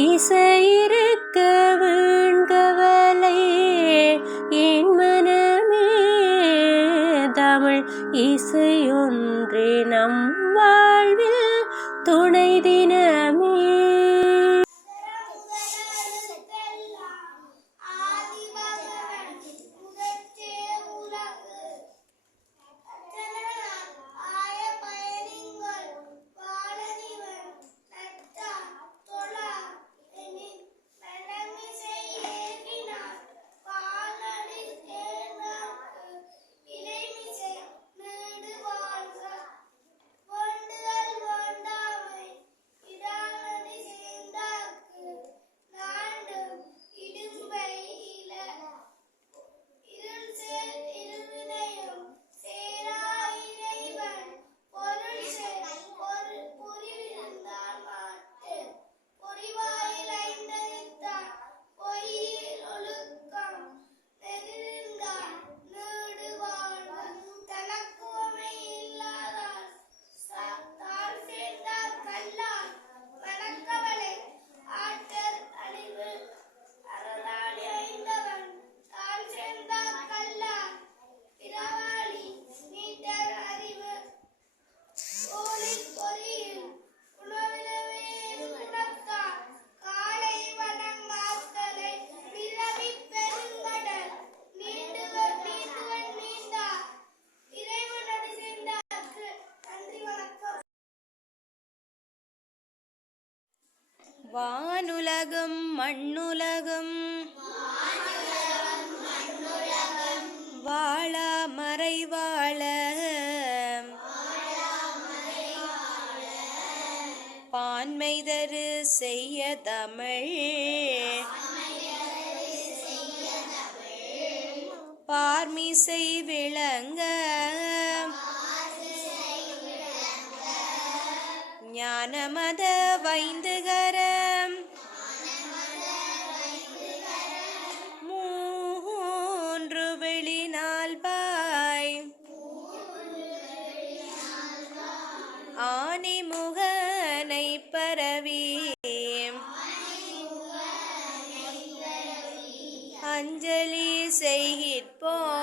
இசையிருக்க வீண்கவலை என் மனமே, தமிழ் இசையொன்றே நம் வாழ்வில் துணை தினமே. வானுலகம் மண்ணுலகம் வாழா மறைவாழ பான்மைதரு செய்ய தமிழ் பார்மிசை விளங்க ஞானமத வைந்துகரம் மூன்று வெளிநாள் பாய் ஆணிமுகனை பரவி அஞ்சலி செய்கிற்போம்